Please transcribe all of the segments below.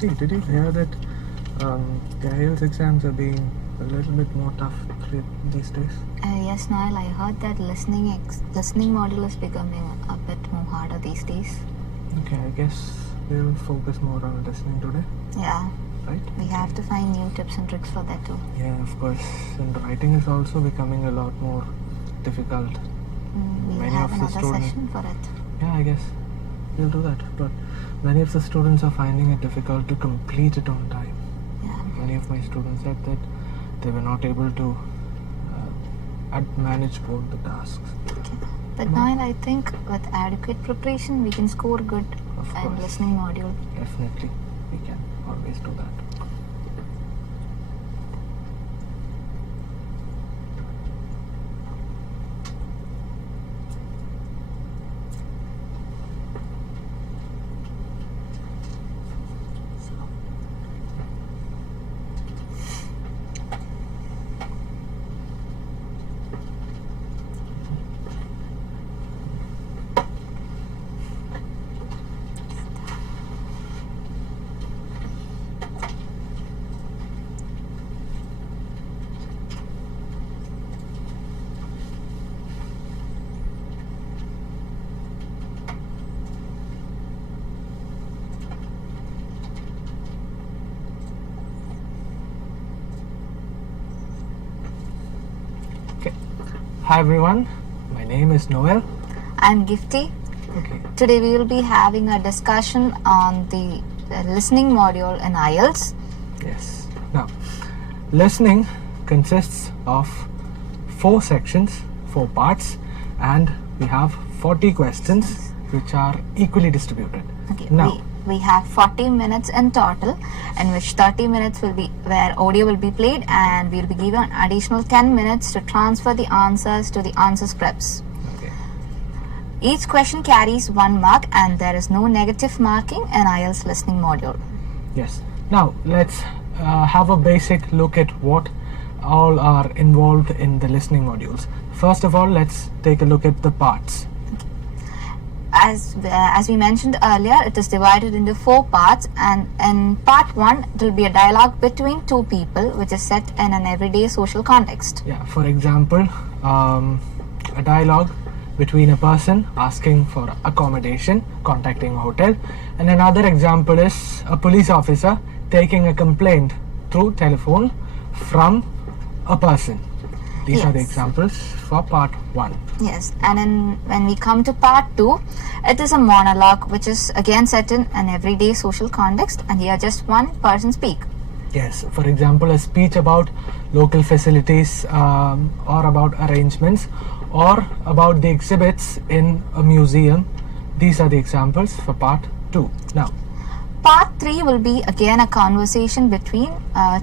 See, did you hear that the IELTS exams are being a little bit more tough these days? Yes, Noel, I heard that listening module is becoming a bit more harder these days. Okay, I guess we'll focus more on listening today, Yeah, right? we have to find new tips and tricks for that too. Yeah, of course. And writing is also becoming a lot more difficult. We'll Many have of the another students- session for it. Yeah, I guess we'll do that. But many of the students are finding it difficult to complete it on time. Yeah. Many of my students said that they were not able to manage both the tasks. Okay. But Noel, I think with adequate preparation, we can score good Of in course. listening module. Definitely, we can always do that. Hi everyone, my name is Noel. I'm Gifty. Okay. Today we will be having a discussion on the listening module in IELTS. Yes. Now, listening consists of 4 sections, 4 parts, and we have 40 questions which are equally distributed. Okay, Now, we have 40 minutes in total, in which 30 minutes will be where audio will be played, and we'll be given additional 10 minutes to transfer the answers to the answer scripts. okay. Each question carries 1 mark, and there is no negative marking in IELTS listening module. Yes. Now, let's have a basic look at what all are involved in the listening modules. First of all, let's take a look at the parts. As we mentioned earlier, it is divided into 4 parts, and in part 1 it will be a dialogue between 2 people which is set in an everyday social context. Yeah, for example, a dialogue between a person asking for accommodation, contacting a hotel, and another example is a police officer taking a complaint through telephone from a person. These are the Yes. examples for part 1. Yes, and then when we come to part 2, it is a monologue which is again set in an everyday social context, and here just one person speak. Yes, for example, a speech about local facilities or about arrangements or about the exhibits in a museum. These are the examples for part 2. Now, Part 3 will be again a conversation between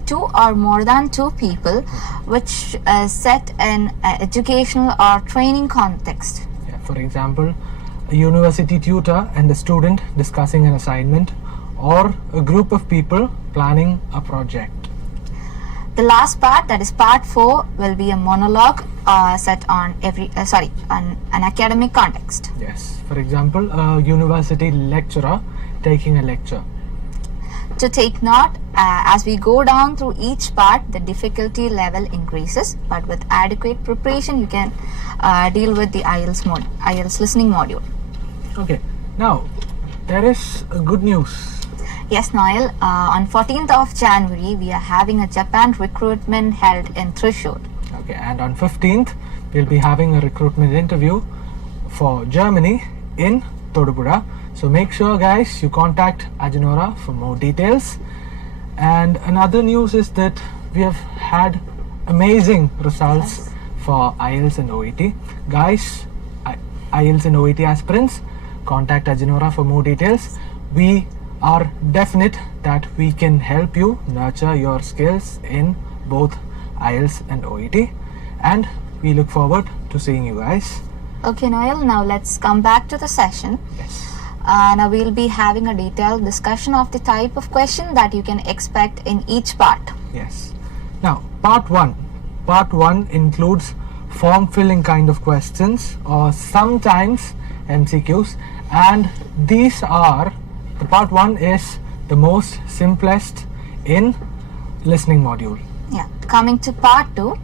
2 or more than 2 people, which is set in an educational or training context. yeah, for example, a university tutor and a student discussing an assignment, or a group of people planning a project. The last part, that is part 4, will be a monologue set on on an academic context. Yes, for example, a university lecturer taking a lecture. To take note, as we go down through each part, the difficulty level increases, but with adequate preparation, you can deal with the IELTS listening module. Okay, now there is good news. Yes, Noel, on 14th of January, we are having a Japan recruitment held in Thrissur. Okay, and on 15th, we'll be having a recruitment interview for Germany in Thodupuzha. So make sure, guys, you contact AJINORAH for more details. And another news is that we have had amazing results for IELTS and OET. Guys, IELTS and OET aspirants, contact AJINORAH for more details. We are definite that we can help you nurture your skills in both IELTS and OET, and we look forward to seeing you guys. Okay, Noel, now let's come back to the session. Yes. Now we'll be having a detailed discussion of the type of question that you can expect in each part. Yes. Now, part 1. Part 1 includes form filling kind of questions or sometimes MCQs, and these are, the part 1 is the most simplest in listening module. Yeah, coming to part 2.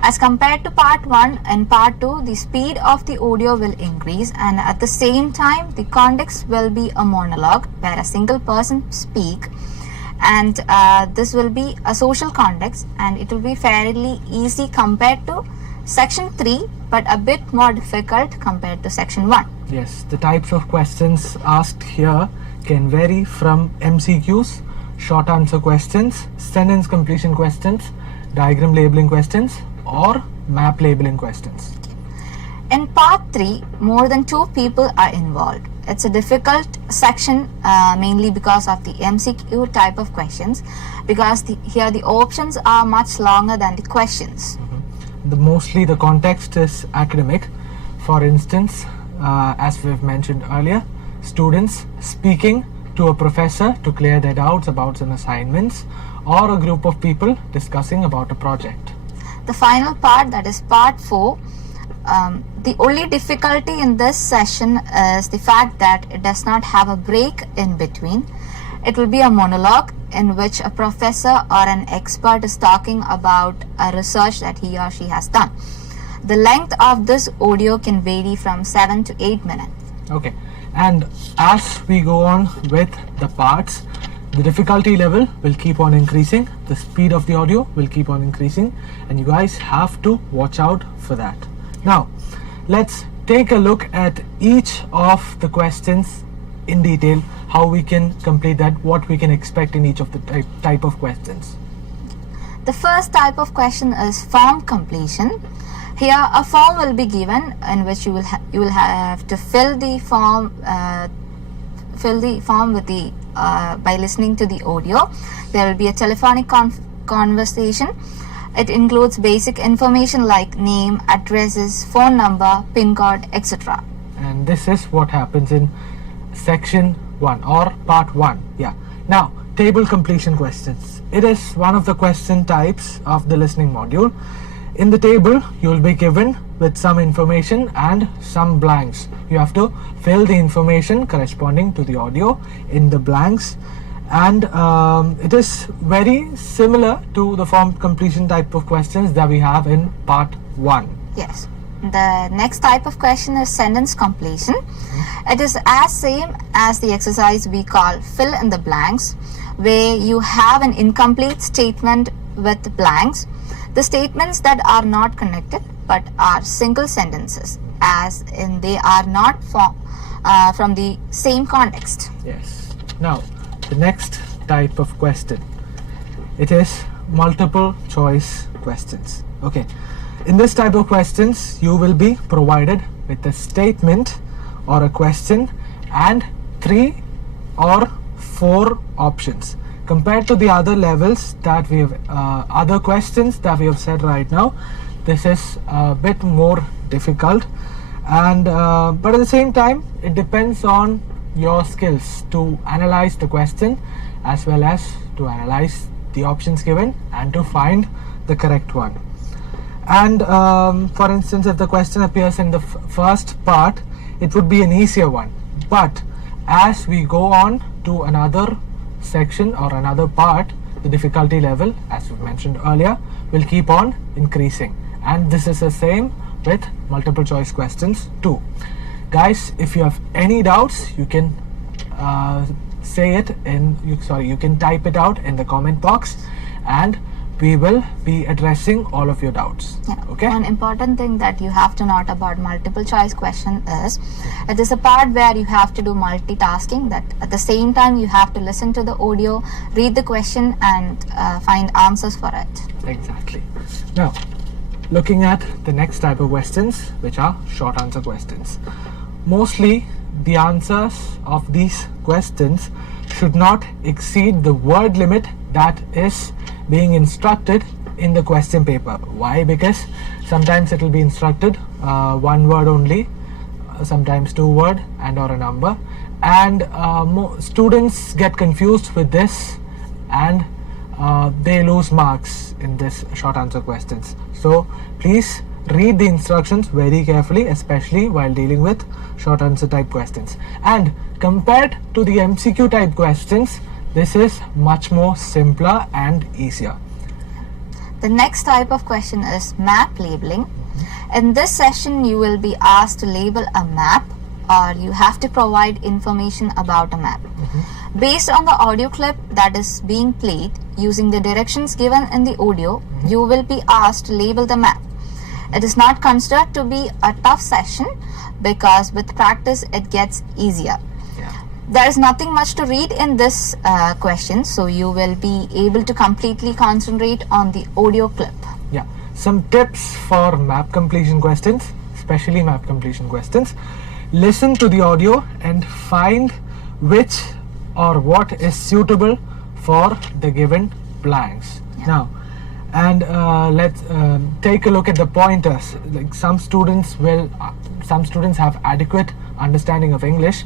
As compared to part 1, in part 2, the speed of the audio will increase, and at the same time, the context will be a monologue where a single person speak, and this will be a social context, and it will be fairly easy compared to section 3, but a bit more difficult compared to section 1. Yes, the types of questions asked here can vary from MCQs, short answer questions, sentence completion questions, diagram labeling questions, or map labeling questions. In part 3, more than 2 people are involved. It's a difficult section mainly because of the MCQ type of questions, because here the options are much longer than the questions. Mostly the context is academic. For instance, as we've mentioned earlier, students speaking to a professor to clear their doubts about some assignments, or a group of people discussing about a project. The final part, that is part 4, the only difficulty in this session is the fact that it does not have a break in between. It will be a monologue in which a professor or an expert is talking about a research that he or she has done. The length of this audio can vary from 7 to 8 minutes. Okay, and as we go on with the parts, the difficulty level will keep on increasing, the speed of the audio will keep on increasing, and you guys have to watch out for that. Now, let's take a look at each of the questions in detail, how we can complete that, what we can expect in each of the type of questions. The first type of question is form completion. Here a form will be given in which you will have to fill the form with the by listening to the audio. There will be a telephonic conversation. It includes basic information like name, addresses, phone number, PIN code, etc. And this is what happens in section 1 or part 1. Yeah. Now, table completion questions. It is one of the question types of the listening module. In the table, you will be given with some information and some blanks. You have to fill the information corresponding to the audio in the blanks, and it is very similar to the form completion type of questions that we have in part 1. Yes. The next type of question is sentence completion. It is as same as the exercise we call fill in the blanks, where you have an incomplete statement with blanks. The statements that are not connected but are single sentences, as in they are not from the same context. Yes. Now, the next type of question, it is multiple choice questions. Okay. In this type of questions, you will be provided with a statement or a question and 3 or 4 options. Compared to the other levels that we have, other questions that we have said right now, this is a bit more difficult, and but at the same time, it depends on your skills to analyze the question as well as to analyze the options given and to find the correct one. And for instance, if the question appears in the first part, it would be an easier one, but as we go on to another section or another part, the difficulty level, as we mentioned earlier, will keep on increasing, and this is the same with multiple choice questions too. Guys, if you have any doubts, you can say it in you can type it out in the comment box, and we will be addressing all of your doubts. Yeah. Okay. One important thing that you have to note about multiple choice question is it is a part where you have to do multitasking, that at the same time you have to listen to the audio, read the question, and find answers for it. Exactly. Now, looking at the next type of questions, which are short answer questions. Mostly the answers of these questions should not exceed the word limit that is being instructed in the question paper. Why? Because sometimes it will be instructed 1 word only, sometimes 2 word and or a number, and students get confused with this, and they lose marks in this short answer questions. So please read the instructions very carefully, especially while dealing with short answer type questions. And compared to the MCQ type questions, This is much more simpler and easier. The next type of question is map labeling. In this session, you will be asked to label a map, or you have to provide information about a map. Based on the audio clip that is being played, using the directions given in the audio, you will be asked to label the map. It is not considered to be a tough session because with practice it gets easier. There is nothing much to read in this question, so you will be able to completely concentrate on the audio clip. Yeah, some tips for map completion questions, especially map completion questions. Listen to the audio and find which or what is suitable for the given blanks. Now, and let's take a look at the pointers. Like some students have adequate understanding of English,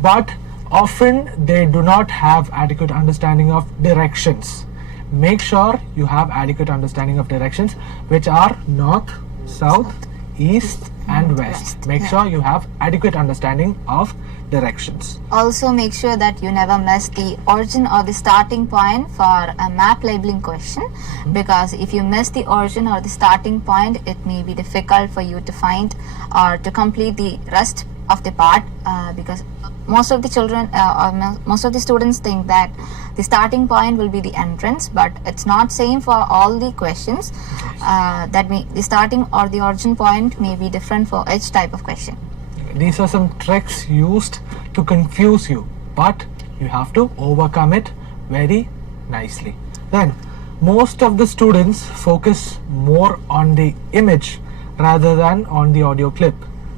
but often they do not have adequate understanding of directions. Make sure you have adequate understanding of directions, which are north, south, east and west. Make sure you have adequate understanding of directions. Also make sure that you never miss the origin or the starting point for a map labeling question, because if you miss the origin or the starting point, it may be difficult for you to find or to complete the rest of the part, because most of the children or most of the students think that the starting point will be the entrance, but it's not same for all the questions. The starting or the origin point may be different for each type of question. These are some tricks used to confuse you, but you have to overcome it very nicely. Then most of the students focus more on the image rather than on the audio clip,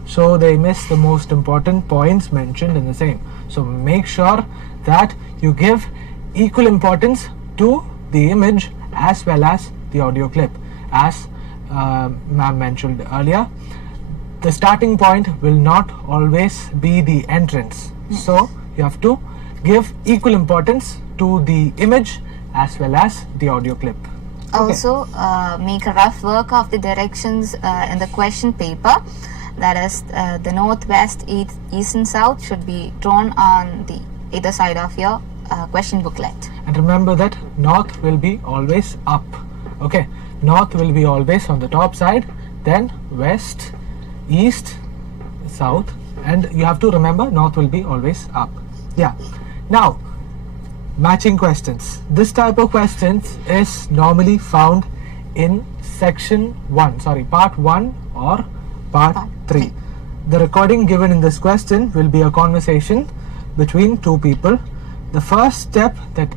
so they miss the most important points mentioned in the same. So make sure that you give equal importance to the image as well as the audio clip. As ma'am mentioned earlier, the starting point will not always be the entrance. So you have to give equal importance to the image as well as the audio clip. Also, make a rough work of the directions in the question paper. That is, the north, west, east and south should be drawn on the either side of your question booklet. And remember that north will be always up. Okay, north will be always on the top side, then west, east, south, and you have to remember north will be always up. Yeah. Now, matching questions. This type of questions is normally found in part 1 or part 3. The recording given in this question will be a conversation between two people. The first step that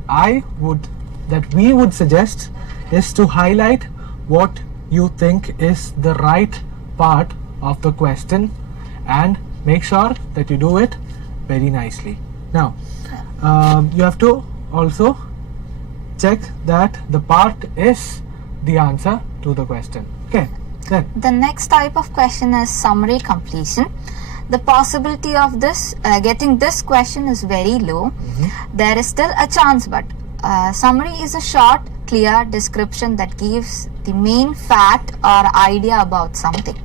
we would suggest is to highlight what you think is the right part of the question and make sure that you do it very nicely. Now, you have to also check that the part is the answer to the question. Okay. Then the next type of question is summary completion. The possibility of this getting this question is very low. There is still a chance, but summary is a short, clear description that gives the main fact or idea about something.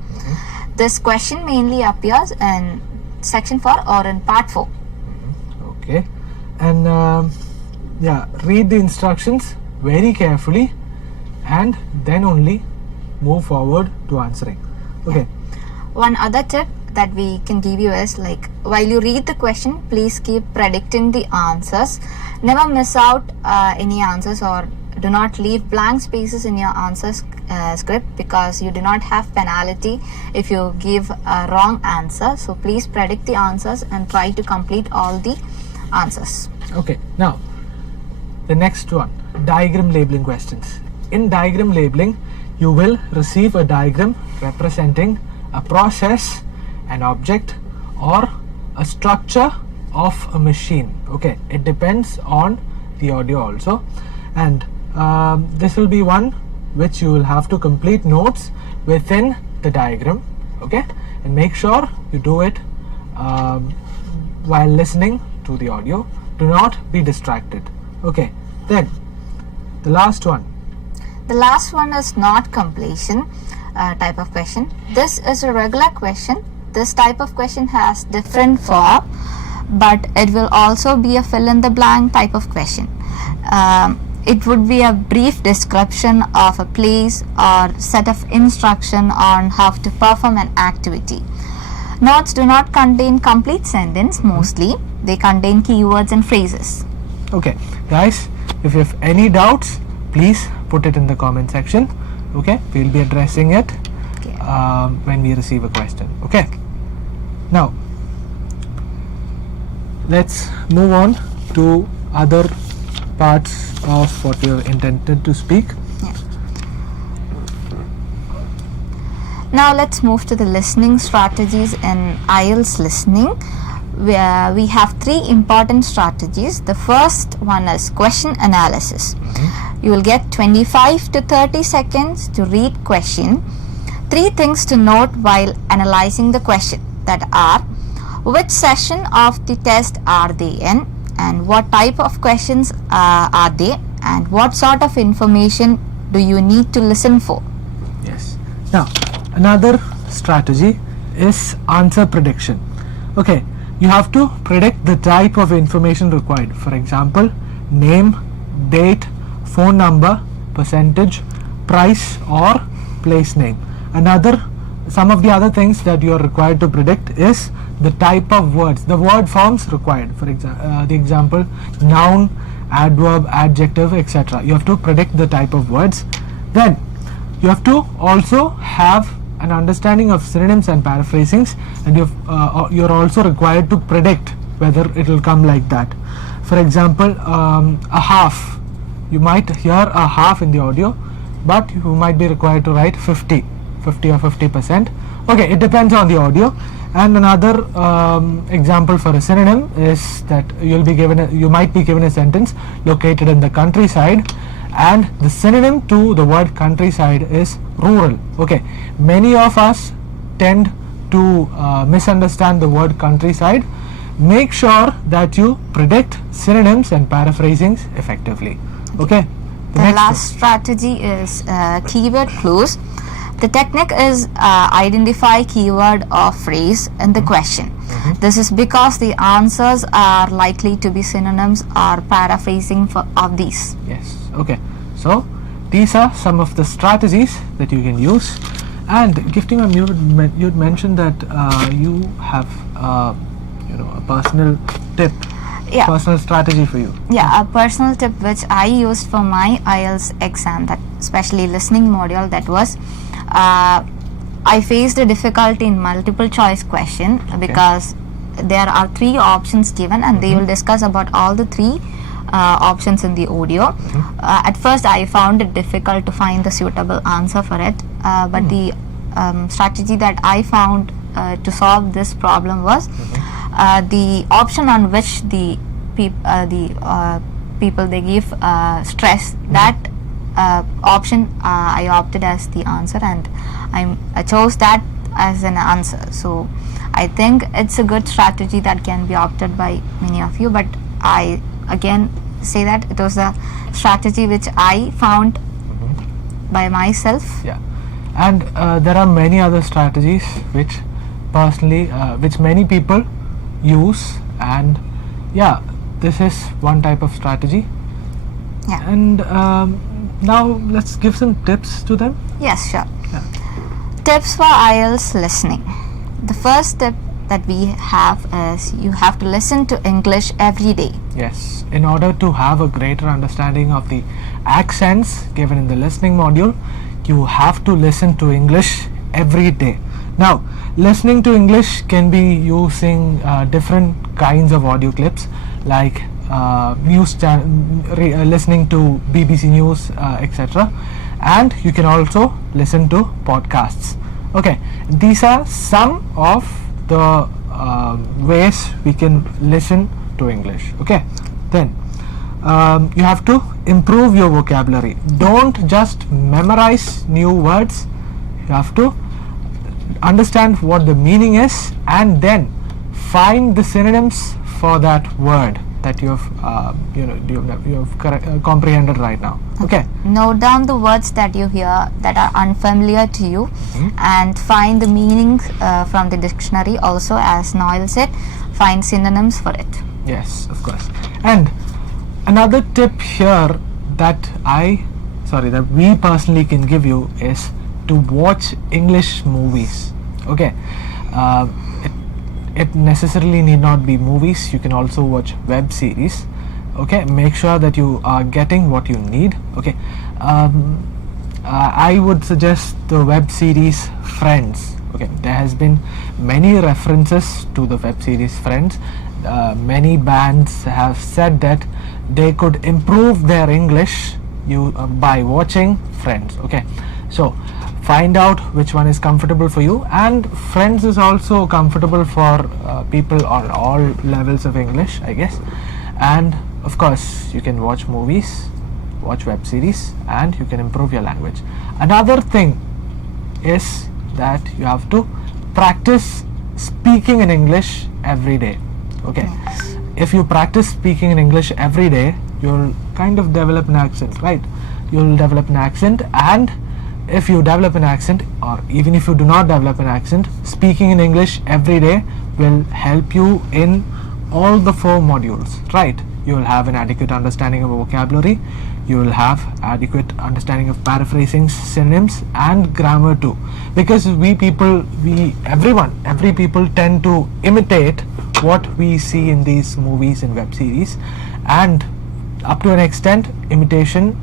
This question mainly appears in section 4 or in part 4. Okay, and read the instructions very carefully and then only move forward to answering. Okay. One other tip that we can give you is, like, while you read the question, please keep predicting the answers. Never miss out any answers, or do not leave blank spaces in your answers script, because you do not have penalty if you give a wrong answer. So please predict the answers and try to complete all the answers. Okay, now the next one, diagram labeling questions. In diagram labeling, you will receive a diagram representing a process, an object, or a structure of a machine. Okay, it depends on the audio also, and this will be one which you will have to complete notes within the diagram. Okay, and make sure you do it while listening to the audio. Do not be distracted. Okay, then the last one. The last one is not completion type of question. This is a regular question. This type of question has different form, but it will also be a fill in the blank type of question. It would be a brief description of a place or set of instruction on how to perform an activity. Notes do not contain complete sentence mostly. They contain keywords and phrases. Okay, guys, if you have any doubts, please put it in the comment section. Okay, we'll be addressing it Okay. when we receive a question. Okay, now let's move on to other parts of what you're intended to speak. Yeah. Now let's move to the listening strategies in IELTS listening. We have 3 important strategies. The first one is question analysis. You will get 25 to 30 seconds to read question. 3 things to note while analyzing the question, that are which session of the test are they in, and what type of questions are they, and what sort of information do you need to listen for. Yes. Now, another strategy is answer prediction. Okay, you have to predict the type of information required. For example, name, date, phone number, percentage, price, or place name. Some of the other things that you are required to predict is the type of words, the word forms required. For the example, noun, adverb, adjective, etc. You have to predict the type of words. Then you have to also have an understanding of synonyms and paraphrasings, and you're also required to predict whether it will come like that. For example, a half. You might hear a half in the audio, but you might be required to write 50 or 50%. Okay, it depends on the audio. And another example for a synonym is that you might be given a sentence located in the countryside, and the synonym to the word countryside is rural. Okay, many of us tend to misunderstand the word countryside. Make sure that you predict synonyms and paraphrasings effectively. Okay, the last strategy is keyword clues. The technique is identify keyword or phrase in the question. This is because the answers are likely to be synonyms or paraphrasing of these. Yes. Okay. So these are some of the strategies that you can use. And Gifty ma'am, you'd mentioned that you have a personal tip. Yeah. Personal strategy for you. Yeah, a personal tip which I used for my IELTS exam, that especially listening module, that was I faced a difficulty in multiple choice question because there are 3 options given, and they will discuss about all the 3 options in the audio. At first I found it difficult to find the suitable answer for it, but the strategy that I found to solve this problem was the option on which the people they give stress, that option I opted as the answer, and I chose that as an answer. So I think it's a good strategy that can be opted by many of you, but I again say that it was a strategy which I found by myself. Yeah, and there are many other strategies which which many people use, and yeah, this is one type of strategy. Yeah. And now let's give some tips to them. Yes, sure. Yeah. Tips for IELTS listening. The first tip that we have is you have to listen to English every day. Yes, in order to have a greater understanding of the accents given in the listening module, you have to listen to English every day. Now, listening to English can be using different kinds of audio clips, like listening to BBC News, etc. And you can also listen to podcasts. Okay, these are some of the ways we can listen to English. Okay, then you have to improve your vocabulary. Don't just memorize new words. You have to understand what the meaning is and then find the synonyms for that word. that you have comprehended right now. Okay. Note down the words that you hear that are unfamiliar to you, and find the meanings from the dictionary. Also, as Noel said, find synonyms for it. Yes, of course. And another tip here that we personally can give you is to watch English movies. Okay. It necessarily need not be movies. You can also watch web series. Okay, make sure that you are getting what you need. Okay, I would suggest the web series Friends. Okay, there has been many references to the web series Friends. Many bands have said that they could improve their English by watching Friends. Okay, so find out which one is comfortable for you, and Friends is also comfortable for people on all levels of English, I guess. And of course, you can watch movies, watch web series, and you can improve your language. Another thing is that you have to practice speaking in English every day. Okay, if you practice speaking in English every day, you'll kind of develop an accent, right? You'll develop an accent, and if you develop an accent, or even if you do not develop an accent, speaking in English every day will help you in all the 4 modules, right? You will have an adequate understanding of vocabulary, you will have adequate understanding of paraphrasing, synonyms, and grammar too. Because every people tend to imitate what we see in these movies and web series, and up to an extent, imitation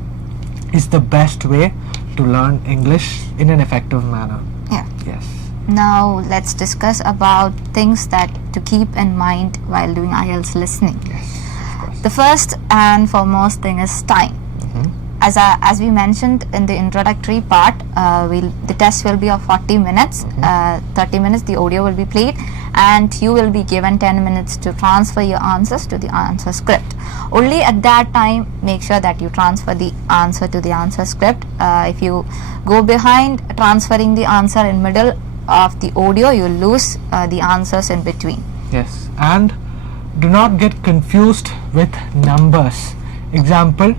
is the best way to learn English in an effective manner. Yeah. Yes. Now let's discuss about things that to keep in mind while doing IELTS listening. Yes, of course. The first and foremost thing is time. As we mentioned in the introductory part, the test will be of 40 minutes. 30 minutes the audio will be played, and you will be given 10 minutes to transfer your answers to the answer script. Only at that time, make sure that you transfer the answer to the answer script. If you go behind transferring the answer in middle of the audio, you lose the answers in between. Yes, and do not get confused with numbers. Example,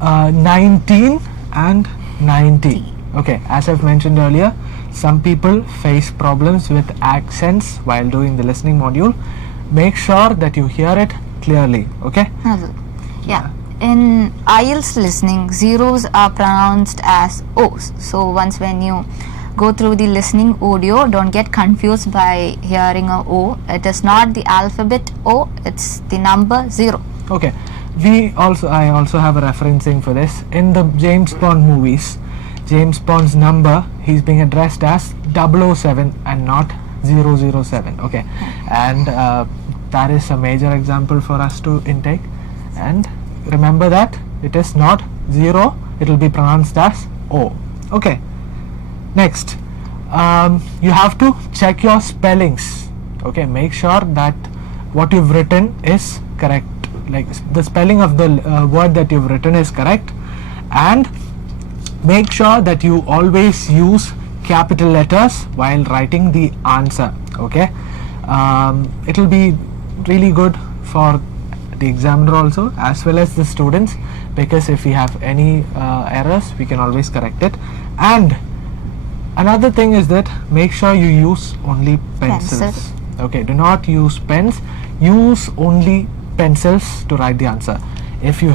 19 and 90. Okay, as I've mentioned earlier, some people face problems with accents while doing the listening module. Make sure that you hear it clearly. Okay. Yeah. In IELTS listening, zeros are pronounced as O's. So once when you go through the listening audio, don't get confused by hearing a O. It is not the alphabet O, it's the number 0. Okay. I also have a referencing for this. In the James Bond movies, James Bond's number, he's being addressed as 007 and not 007. Okay. And that is a major example for us to intake. And remember that it is not 0, it will be pronounced as O. Okay. Next, you have to check your spellings. Okay, make sure that what you've written is correct, like the spelling of the word that you've written is correct, and make sure that you always use capital letters while writing the answer. Okay, it will be really good for the examiner also as well as the students, because if we have any errors, we can always correct it. And another thing is that make sure you use only pencils. Okay, do not use pens, use only pencils to write the answer. If you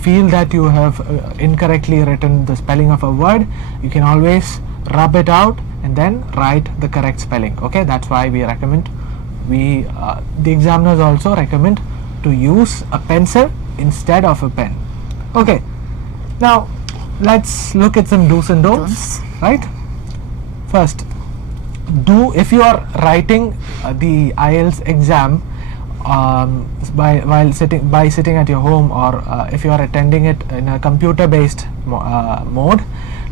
feel that you have incorrectly written the spelling of a word, you can always rub it out and then write the correct spelling. Okay, that's why we recommend, the examiners also recommend to use a pencil instead of a pen. Okay, now let's look at some do's and don'ts. Right? First, if you are writing the IELTS exam by sitting at your home, or if you are attending it in a computer based mode,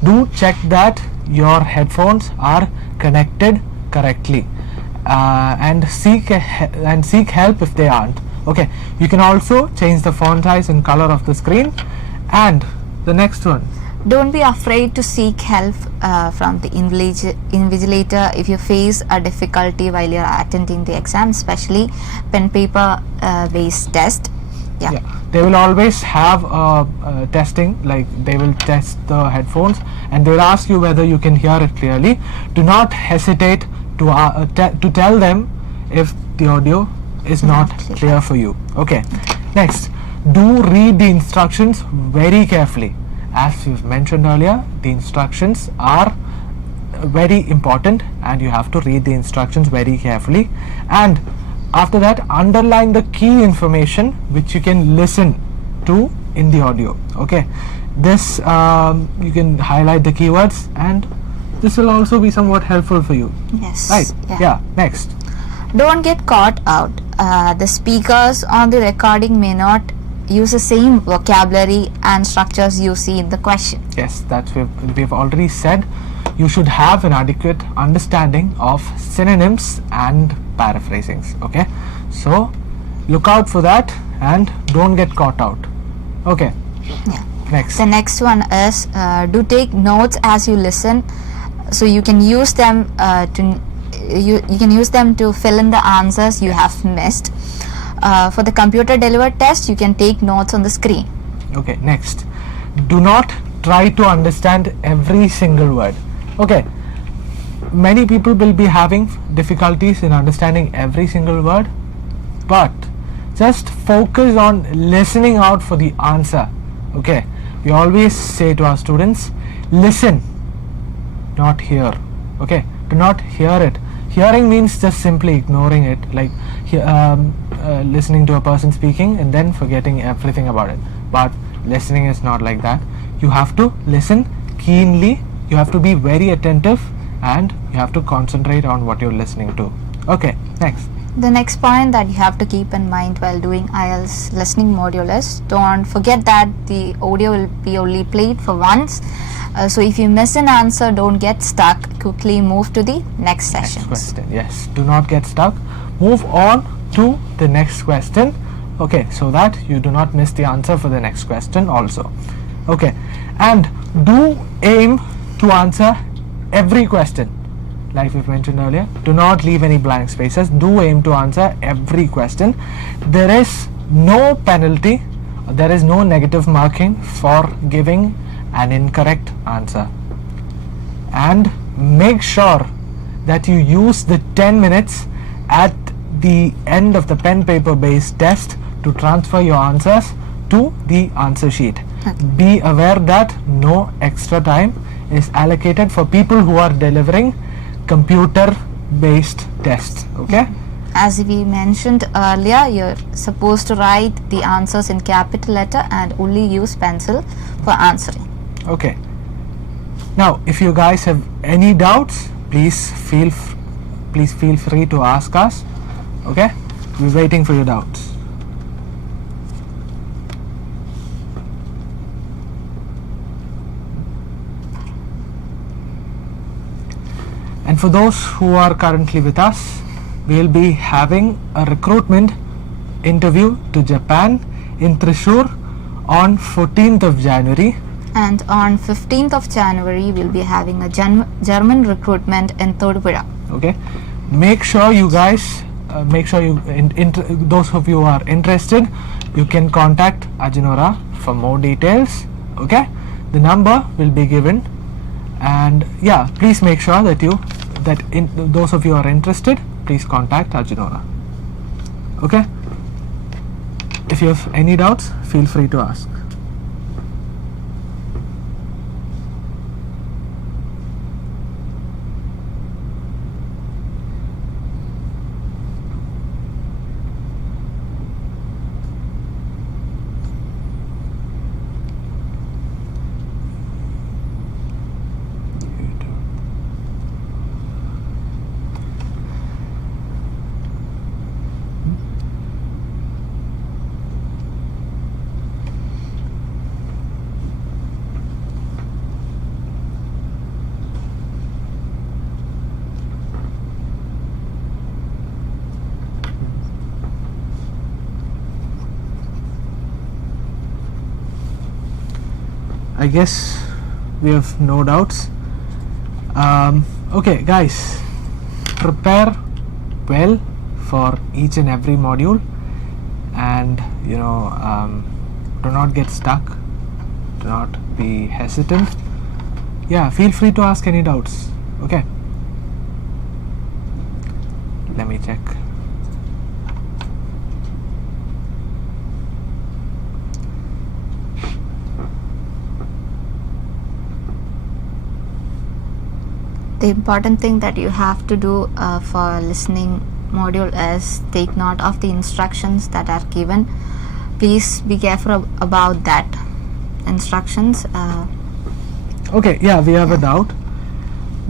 do check that your headphones are connected correctly, and seek help if they aren't. Okay, you can also change the font size and color of the screen. And the next one, Don't be afraid to seek help from the invigilator if you face a difficulty while you're attending the exam, especially pen paper based test. Yeah. They will always have testing, like they will test the headphones and they will ask you whether you can hear it clearly. Do not hesitate to tell them if the audio is not clear for you. Okay. Next, do read the instructions very carefully. As you've mentioned earlier, the instructions are very important and you have to read the instructions very carefully. And after that, underline the key information which you can listen to in the audio. Okay, this you can highlight the keywords and this will also be somewhat helpful for you. Yes. Right. Yeah. Next. Don't get caught out. The speakers on the recording may not use the same vocabulary and structures you see in the question. Yes, that's we've already said. You should have an adequate understanding of synonyms and paraphrasings. Okay, so look out for that and don't get caught out. Okay. Yeah. Next. The next one is do take notes as you listen, so you can use them you can use them to fill in the answers you have missed. For the computer delivered test, you can take notes on the screen. Okay. Next, do not try to understand every single word. Okay, many people will be having difficulties in understanding every single word, but just focus on listening out for the answer. Okay, we always say to our students, listen, not hear. Okay, do not hear it. Hearing means just simply ignoring it, like listening to a person speaking and then forgetting everything about it. But listening is not like that. You have to listen keenly. You have to be very attentive and you have to concentrate on what you're listening to. Okay, next. The next point that you have to keep in mind while doing IELTS listening module is don't forget that the audio will be only played for once. So if you miss an answer, don't get stuck. Quickly move to the next session. Next question. Yes, do not get stuck. Move on to the next question. Okay, so that you do not miss the answer for the next question also. Okay, and do aim to answer every question. Like we've mentioned earlier, do not leave any blank spaces. Do aim to answer every question. There is no penalty, there is no negative marking for giving an incorrect answer. And make sure that you use the 10 minutes at the end of the pen paper based test to transfer your answers to the answer sheet. Be aware that no extra time is allocated for people who are delivering computer based tests. Okay, as we mentioned earlier, you're supposed to write the answers in capital letter and only use pencil for answering. Okay, now if you guys have any doubts, please feel free to ask us. Okay, we're waiting for your doubts. And for those who are currently with us, we will be having a recruitment interview to Japan in Thrissur on 14th of January. And on 15th of January, we'll be having a German recruitment in Thodupuzha. Okay, make sure you guys, those of you who are interested, you can contact AJINORAH for more details. Okay, the number will be given. And yeah, please make sure that those of you who are interested, please contact AJINORAH. Okay, if you have any doubts, feel free to ask. I guess we have no doubts. Okay, guys, prepare well for each and every module, and do not get stuck, do not be hesitant. Yeah, feel free to ask any doubts. Okay, let me check. The important thing that you have to do for listening module is take note of the instructions that are given. Please be careful about that instructions. Okay, yeah, we have a doubt.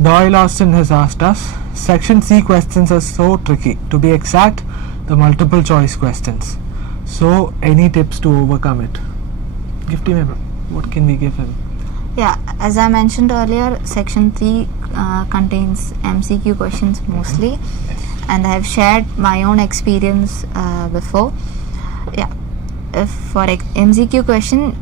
Doyle Austin has asked us, section C questions are so tricky. To be exact, the multiple choice questions. So any tips to overcome it? Gift him. What can we give him? Yeah, as I mentioned earlier, section 3 contains MCQ questions mostly, and I have shared my own experience before. Yeah, if for MCQ question,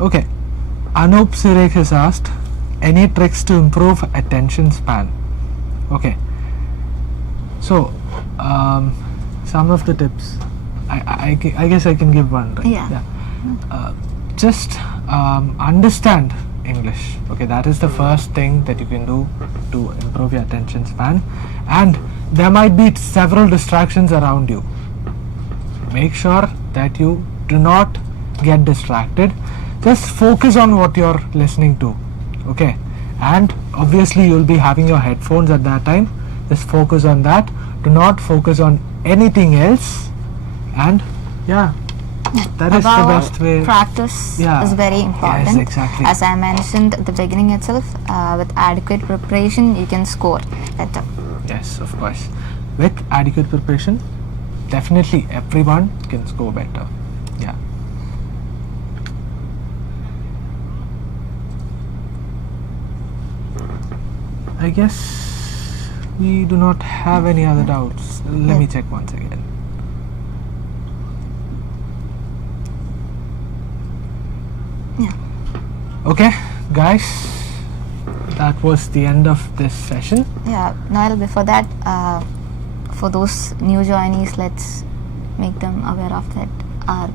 Okay, Anup Sirek has asked, any tricks to improve attention span? Okay, so some of the tips, I guess I can give one, right? Yeah. Just understand English. Okay, that is the first thing that you can do to improve your attention span. And there might be several distractions around you. Make sure that you do not get distracted. Just focus on what you're listening to. Okay, and obviously you'll be having your headphones at that time. Just focus on that. Do not focus on anything else. And yeah, that is the best way. Practice is very important. Yes, exactly. As I mentioned at the beginning itself, with adequate preparation you can score better. Yes, of course. With adequate preparation, definitely everyone can score better. Yeah. I guess we do not have any other doubts. Let me check once again. Yeah. Okay, guys, that was the end of this session. Yeah, Noel, before that, for those new joinees, let's make them aware of that our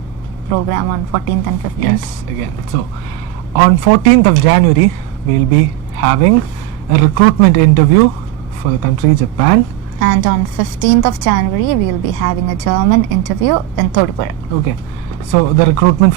program on 14th and 15th. Yes, again. So, on 14th of January, we'll be having a recruitment interview for the country Japan. And on 15th of January, we will be having a German interview in Thodupuzha. Okay, so the recruitment for